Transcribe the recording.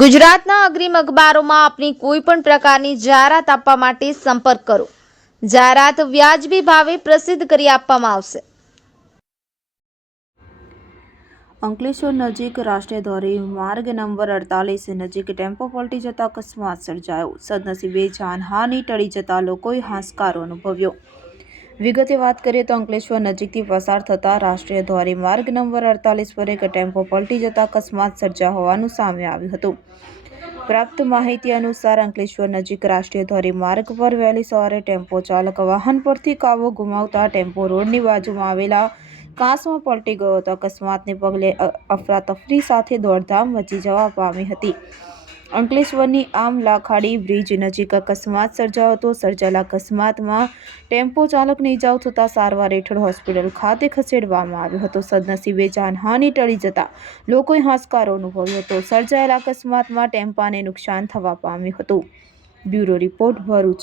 ગુજરાતના અગ્રીમ અખબારોમાં આપની કોઈ પણ પ્રકારની જાહેરાત આપવા માટે સંપર્ક કરો. જાહેરાત વ્યાજબી ભાવે પ્રસિદ્ધ કરી આપવામાં આવશે. અંકલેશ્વર નજીક રાષ્ટ્રીય ધોરી માર્ગ નંબર અડતાલીસ નજીક ટેમ્પો પલટી જતા અકસ્માત સર્જાયો. સદનસીબે જાનહાની ટળી જતા લોકોએ હાશકારો અનુભવ્યો. વિગતે વાત કરીએ તો અંકલેશ્વર નજીકથી પસાર થતા રાષ્ટ્રીય ધોરીમાર્ગ નંબર અડતાલીસ પર એક ટેમ્પો પલટી જતા અકસ્માત સર્જા હોવાનું સામે આવ્યું હતું. પ્રાપ્ત માહિતી અનુસાર અંકલેશ્વર નજીક રાષ્ટ્રીય ધોરી માર્ગ પર વહેલી સવારે ટેમ્પો ચાલક વાહન પરથી કાવો ગુમાવતા ટેમ્પો રોડની બાજુમાં આવેલા કાંસમાં પલટી ગયો હતો. અકસ્માતને પગલે અફરાતફરી સાથે દોડધામ મચી જવા પામી હતી. અંકલેશ્વરની આમ લાખાડી બ્રિજ નજીક અકસ્માત સર્જાયો હતો. સર્જાયેલા અકસ્માતમાં ટેમ્પો ચાલકને ઇજાઓ થતાં સારવાર હેઠળ હોસ્પિટલ ખાતે ખસેડવામાં આવ્યો હતો. સદનસીબે જાનહાનિ ટળી જતા લોકોએ હાશકારો અનુભવ્યો હતો. સર્જાયેલા અકસ્માતમાં ટેમ્પાને નુકસાન થવા પામ્યું હતું. Bureau report Bharuch.